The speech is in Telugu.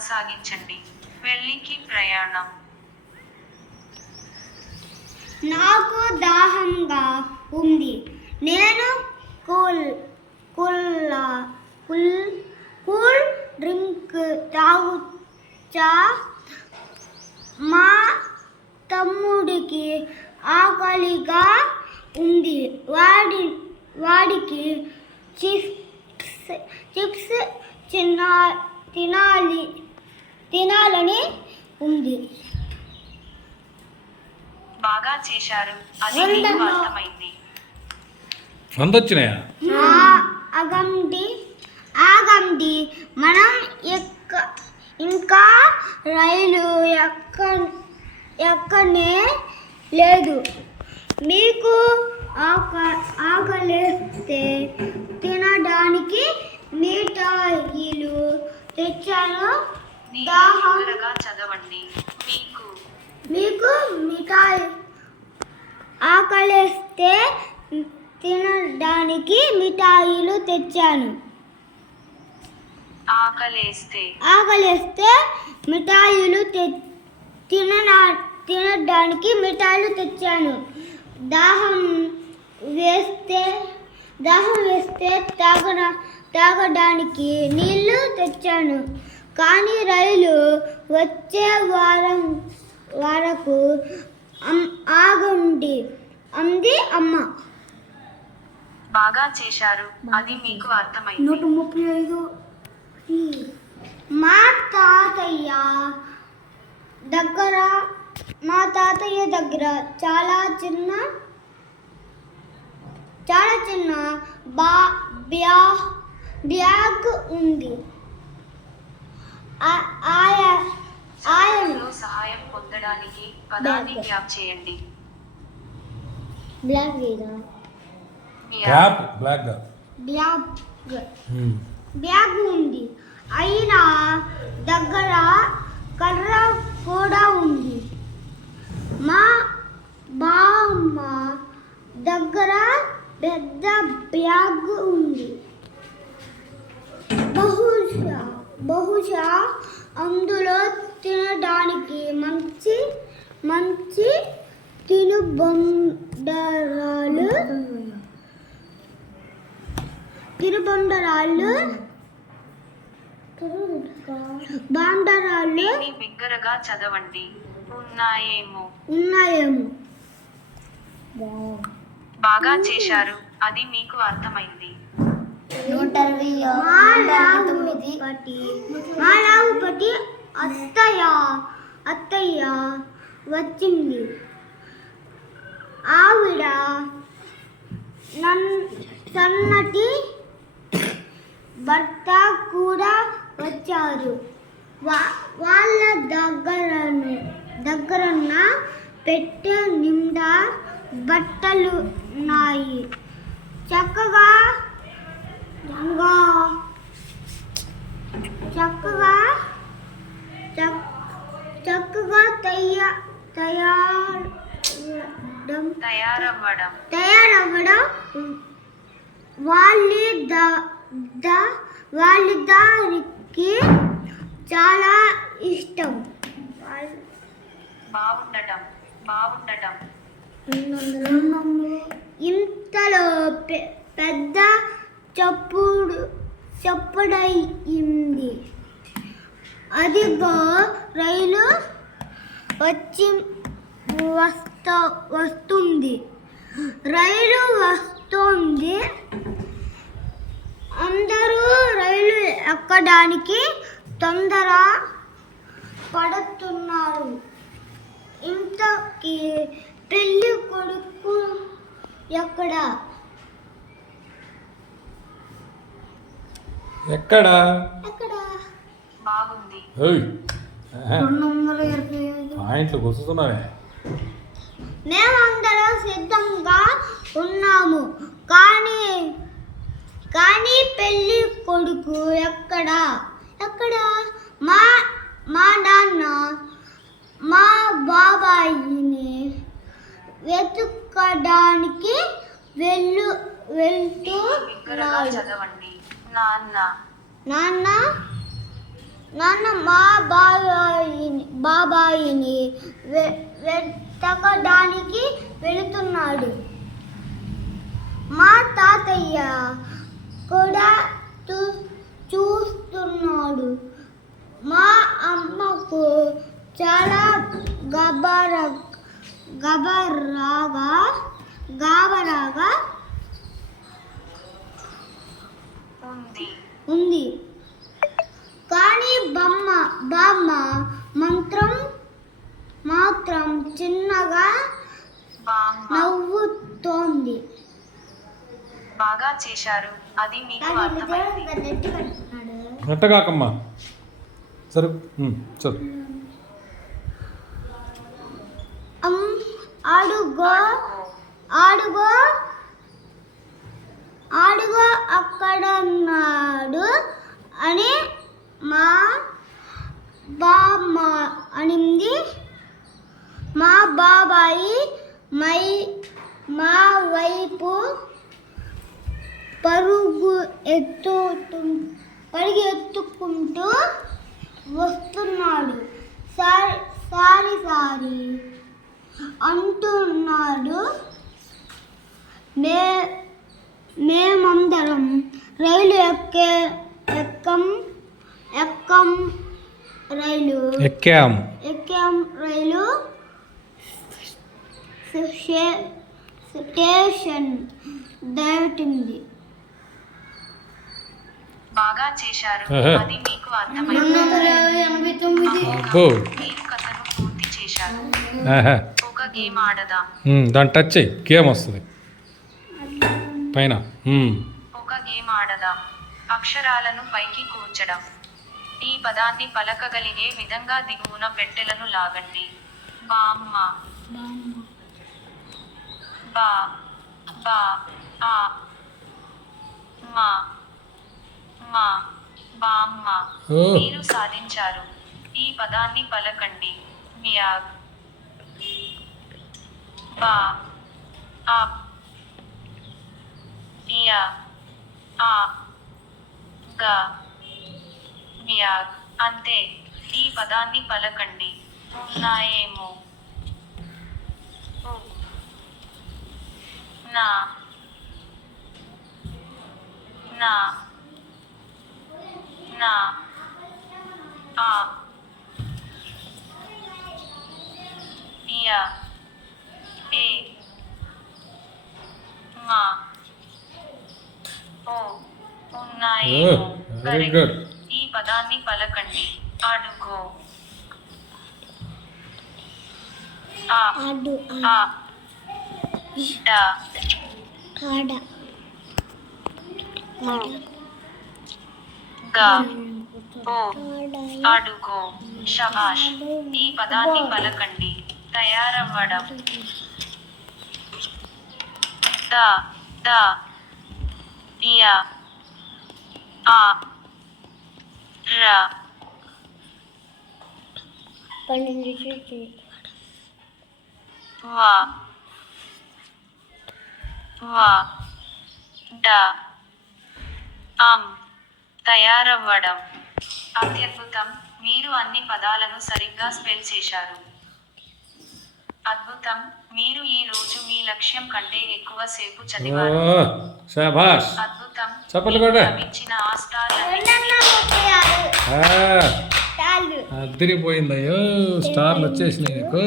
కొనసాగించండి. పెళ్లికి ప్రయాణం. నాకు దాహంగా ఉంది. నేను కూల్ డ్రింక్ తాగుచా. మా తమ్ముడికి ఆకలిగా ఉంది. వాడికి చిప్స్ తినాలని ఉంది. బాగా చేశారు. అది మీకు అర్థమైంది. అందొచ్చినాయా? ఆగండి, మనం ఇంకా రైలు ఎక్కనే లేదు. మీకు ఆకలిస్తే తినడానికి మిఠాయిలు తెచ్చాను. త్వరగా చదవండి. మీకు మిఠాయి ఆకలిస్తే తినడానికి మిఠాయిలు తెచ్చాను. ఆకలిస్తే మిఠాయిలు తినడానికి మిఠాయిలు తెచ్చాను. దాహం వేస్తే తాగడానికి నీళ్లు తెచ్చాను. కానీ రైలు వచ్చే వరకు ఆగండి అంది అమ్మ. బాగా చేశారు. అది మీకు అర్థమైంది. 135. మా తాతయ్య దగ్గర చాలా చిన్న బ్యాగ్ ఉంది. సహాయంలో సహాయం పొందడానికి పదాన్ని ట్యాప్ చేయండి. బ్యాగ్ ఉంది. అయిన దగ్గర కర్ర కూడా ఉంది. మా బామ్మ దగ్గర పెద్ద బ్యాగ్ ఉంది. బహుశా అందులో తినడానికి మంచి తినుబండరాలు బిగ్గరగా చదవండి. ఉన్నాయేమో. బాగా చేశారు. అది మీకు అర్థమైంది. 129. అత్తయ్య వచ్చింది. ఆవిడ సన్నటి భర్త కూడా వచ్చారు. వాళ్ళ దగ్గరన్న పెట్టె నిండా బట్టలున్నాయి. చక్కగా తయారవ్వడం వాళ్ళిద్దరికి చాలా ఇష్టం. బావుండటం. ఇంతలో పెద్ద చప్పుడయింది. అదిగో రైలు వస్తుంది. అందరూ రైలు ఎక్కడానికి తొందర పడుతున్నారు. ఇంతకీ పెళ్లి కొడుకు ఎక్కడా? బాగుంది. మేమందరం సిద్ధంగా ఉన్నాము. కానీ పెళ్లి కొడుకు ఎక్కడా? మా నాన్న మా బాబాయిని వెతుక్కోడానికి వెళ్తూ చదవండి. నాన్న మా బాబాయిని వెతకడానికి వెళుతున్నాడు. మా తాతయ్య కూడా చూస్తున్నాడు. మా అమ్మకు చాలా గాబరాగా ఉంది. కానీ బామ్మ మాత్రం చిన్నగా నవ్వుతోంది. బాగా చేశారు, అది మీకు అర్థమైంది. అట్టగాకమ్మా సరే సరే. ఆడుగో అక్కడున్నాడు అని మా బామ్మ అనింది. మా బాబాయి మా వైపు పరిగెత్తుకుంటూ వస్తున్నాడు. సారీ అంటున్నాడు. మేమందరం రైలు ఎక్కాం. రైలు స్టేషన్ దాటింది. బాగా చేశారు, అది మీకు అర్థమైంది. మీరు కథను పూర్తి చేశారు. ఒక గేమ్ ఆడదాం. దాన్ని టచ్ చేయి, గేమ్ వస్తుంది పైన. ఒక గేమ్ ఆడదాం. అక్షరాలను పైకి కూర్చడం. ఈ పదాన్ని పలకగలిగే విధంగా దిగువన పెట్టెలను లాగండి. బామ్మ, బా బా ఆ మా మా బామ్మ. మీరు సాధించారు. ఈ పదాన్ని పలకండి. మియాగ్, బా ఆ ఇయా ఆ గా మియాగ్. అంతే, ఈ పదాన్ని పలకండి. ఉన్నాయేమో, నా నా నా ఆ ఇయా ఏ మా ఓ. ఉన్నాయేమో. Very good. ఈ పదాన్ని పలకండి. అడుగో, ఆ ఆ డా గా ఓ. అడుగో. శభాష్. ఈ పదాన్ని పలకండి. తయారవ్వడం. ద ద ఇయా ఆ ర వా వా డ తయారవ్వడం. అత్యద్భుతం, మీరు అన్ని పదాలను సరిగ్గా స్పెల్ చేశారు. అద్భుతం, మీరు ఈ రోజు మీ లక్ష్యం కంటే ఎక్కువ సేపు చదివారు. శభాష్. అద్భుతం, చప్పట్లు కొట్టు. లభించిన ఆ స్టార్ అదిరిపోయిందయ్యో, స్టార్లు వచ్చేసినాయి నీకు.